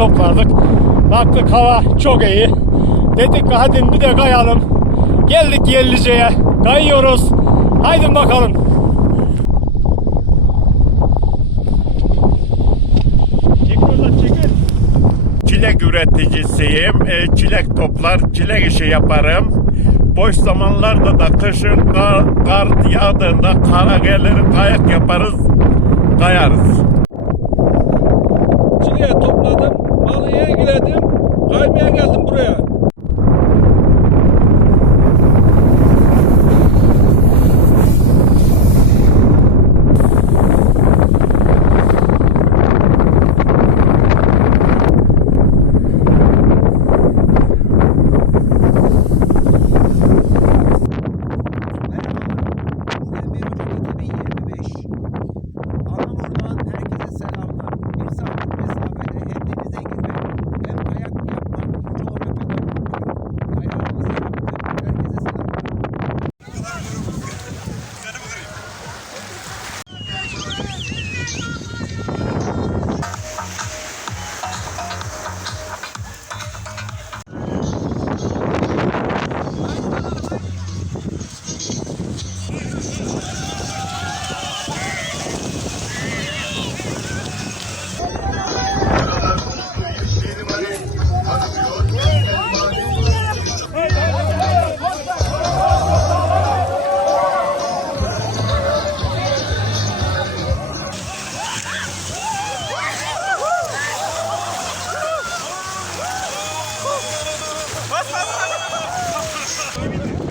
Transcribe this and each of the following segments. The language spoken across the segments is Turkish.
topladık. Baktık hava çok iyi. Dedik ki hadi bir de kayalım. Geldik Yerlice'ye. Kayıyoruz. Haydi bakalım. Çilek üreticisiyim. E, çilek toplar, çilek işi yaparım. Boş zamanlarda da kışın kar, kar yağdığında kara gelir, kayak yaparız, kayarız. Çileği topladım, balığı ilgiledim,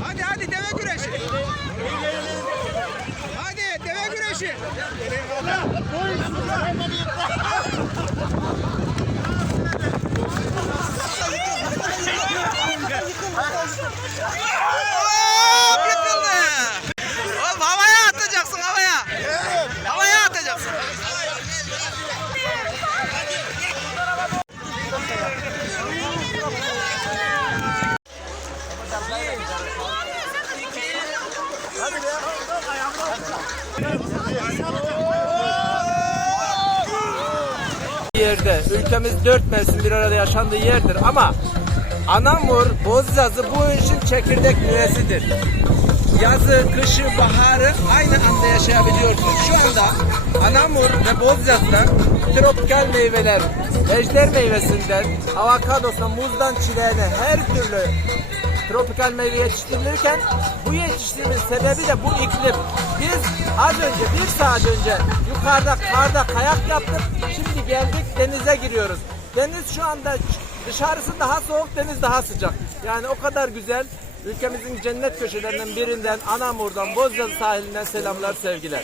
Hadi hadi deve güreşi. Hadi deve güreşi. Yerde ülkemiz dört mevsim bir arada yaşandığı yerdir ama Anamur, Bozyazı bu işin çekirdek nüvesidir. Yazı, kışı, baharı aynı anda yaşayabiliyorsunuz. Şu anda Anamur ve Bozyazı'da tropikal meyveler, ejder meyvesinden, avokadosuna, muzdan çileğine her türlü tropikal meyve yetiştirilirken bu yetiştirmenin sebebi de bu iklim. Biz az önce bir saat önce yukarıda karda kayak yaptık. Şimdi geldik denize giriyoruz. Deniz şu anda dışarısı daha soğuk, deniz daha sıcak. Yani o kadar güzel. Ülkemizin cennet köşelerinden birinden Anamur'dan Bozyazı sahilinden selamlar sevgiler.